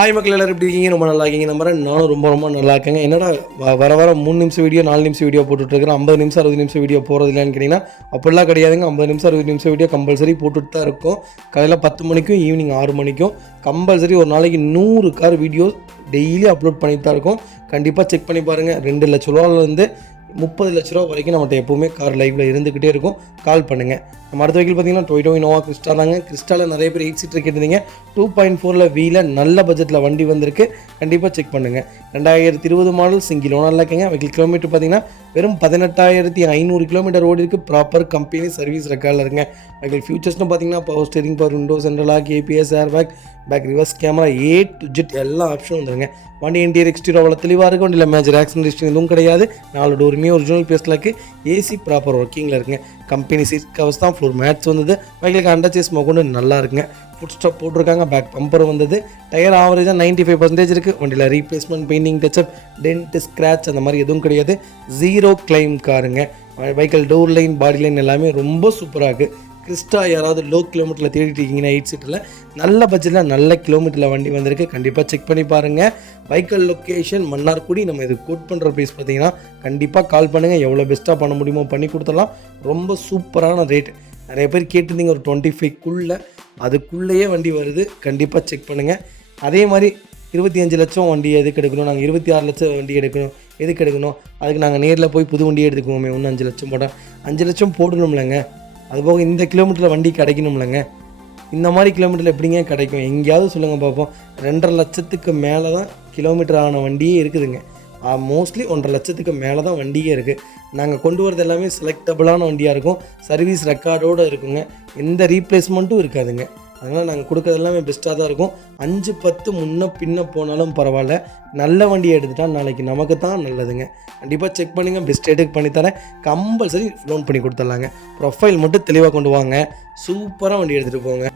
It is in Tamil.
ஹாய் மக்கள் எல்லாரும் எப்படி இருக்கீங்க? ரொம்ப நல்லா இருக்கீங்க நம்புறேன். நானும் ரொம்ப நல்லா இருக்கேங்க. என்னடா வர 3 நிமிஷம் வீடியோ 4 நிமிஷம் வீடியோ போட்டுட்ருக்கிறேன், 50 நிமிஷம் 60 நிமிஷம் வீடியோ போகிறது இல்லைன்னு கேட்டிங்கன்னா அப்படிலாம் கிடையாதுங்க. 50 நிமிஷம் 60 நிமிஷம் வீடியோ கம்பல்சரி போட்டுட்டு தான் இருக்கும். காலையில் 10 மணிக்கும் ஈவினிங் 6 மணிக்கும் கம்பல்சரி ஒரு நாளைக்கு 100 கார் வீடியோ டெய்லி அப்லோட் பண்ணிட்டு தான் இருக்கும். கண்டிப்பாக செக் பண்ணி பாருங்கள். 2 லட்ச ரூபாலேருந்து 30 லட்ச ரூபா வரைக்கும் நம்மகிட்ட எப்போவுமே கார் லைவில் இருந்துக்கிட்டே இருக்கும். கால் பண்ணுங்கள். நம்ம அடுத்த வெஹிக்கிள் பார்த்தீங்கன்னா டொயோட்டோ இனோவா கிறிஸ்டா தாங்க. கிறிஸ்டாவில் நிறைய பேர் 8 சீட்டர் கேட்டிருந்தீங்க. 2.4 வீல நல்ல பட்ஜெட்டில் வண்டி வந்திருக்கு. கண்டிப்பாக செக் பண்ணுங்கள். 2020 மாடல் சிங்கிள் ஓனரில் இருக்கீங்க. வெஹிக்கிள் கிலோமீட்டர் பார்த்தீங்கன்னா வெறும் 18,500 கிலோமீட்டர் ஓடி இருக்குது. ப்ராப்பர் கம்பெனி சர்வீஸ் ரெக்கார்டில் இருங்க. வெஹிக்கிள் ஃபியூச்சர்ஸ்னு பார்த்தீங்கன்னா power steering, power window, central lock, ABS, air bag, back reverse camera, A to Z எல்லா ஆப்ஷனும் வந்துருங்க. வண்டி இன்டீரியர் எக்ஸ்டீரியர் அவ்வளோ தெளிவாக இருக்கும். வண்டியில் மேஜர் ஆக்சிடென்ட் எதுவும் கிடையாது. 4 டோருமே ஒரிஜினல் பேஸ்டில் இருக்குது. ஏசி ப்ராப்பர் ஒர்க்கிங்கில் இருக்குங்க. கம்பெனி சீட் கவர்ஸ் தான், ஃப்ளோர் மேட்ஸ் வந்தது. வெஹிக்கிளுக்கு அண்டர் சேஸ் கொண்டு நல்லா இருக்குங்க. ஃபுட் ஸ்டாப் போட்டிருக்காங்க. பேக் பம்பர் வந்தது. டயர் ஆவரேஜாக 95% இருக்குது. வண்டியில் replacement, painting, touch up, dent, scratch அந்த மாதிரி எதுவும் கிடையாது. 0 கிளைம் காருங்க. Vehicle door line, body line எல்லாமே ரொம்ப சூப்பராக இருக்குது. கிறிஸ்டா யாராவது லோ கிலோமீட்டரில் தேடிட்டு இருக்கீங்கன்னா 8 சீட்டில் நல்ல பட்ஜெட்டில் நல்ல கிலோமீட்டரில் வண்டி வந்திருக்கு. கண்டிப்பாக செக் பண்ணி பாருங்கள். Vehicle location Mannargudi. நம்ம இது கோட் பண்ணுற ப்ரைஸ் பார்த்தீங்கன்னா கண்டிப்பாக கால் பண்ணுங்கள். எவ்வளோ பெஸ்ட்டாக பண்ண முடியுமோ பண்ணி கொடுத்துடலாம். ரொம்ப சூப்பரான ரேட். நிறைய பேர் கேட்டிருந்தீங்க ஒரு 25க்குள்ளே, அதுக்குள்ளேயே வண்டி வருது. கண்டிப்பாக செக் பண்ணுங்கள். அதே மாதிரி 25 லட்சம் வண்டி எதுக்கு எடுக்கணும், நாங்கள் 26 லட்சம் வண்டி எடுக்கணும், எதுக்கு எடுக்கணும், அதுக்கு நாங்கள் நேரில் போய் புது வண்டியை எடுத்துக்குவோமே, ஒன்று 5 லட்சம் போட்டால் 5 லட்சம் போடணும்லங்க. அதுபோக இந்த கிலோமீட்டரில் வண்டி கிடைக்கணும்லங்க. இந்த மாதிரி கிலோமீட்டரில் எப்படிங்க கிடைக்கும்? எங்கேயாவது சொல்லுங்கள் பார்ப்போம். 2.5 லட்சத்துக்கு மேலே தான் கிலோமீட்டர் ஆன வண்டியே இருக்குதுங்க. மோஸ்ட்லி 1.5 லட்சத்துக்கு மேலே தான் வண்டியே இருக்குது. நாங்கள் கொண்டு வரது எல்லாமே செலக்டபுளான வண்டியாக இருக்கும். சர்வீஸ் ரெக்கார்டோடு இருக்குங்க. எந்த ரீப்ளேஸ்மெண்ட்டும் இருக்காதுங்க. அதனால் நாங்கள் கொடுக்குறது எல்லாமே பெஸ்ட்டாக தான் இருக்கும். 5-10 முன்ன பின்ன போனாலும் பரவாயில்ல. நல்ல வண்டியை எடுத்துட்டால் நாளைக்கு நமக்கு தான் நல்லதுங்க. கண்டிப்பாக செக் பண்ணுங்கள். பெஸ்ட் ரேட்டுக்கு பண்ணித்தரேன். கம்பல்சரி லோன் பண்ணி கொடுத்துட்லாங்க. ப்ரொஃபைல் மட்டும் தெளிவாக கொண்டு வாங்க. சூப்பராக வண்டி எடுத்துகிட்டு போங்க.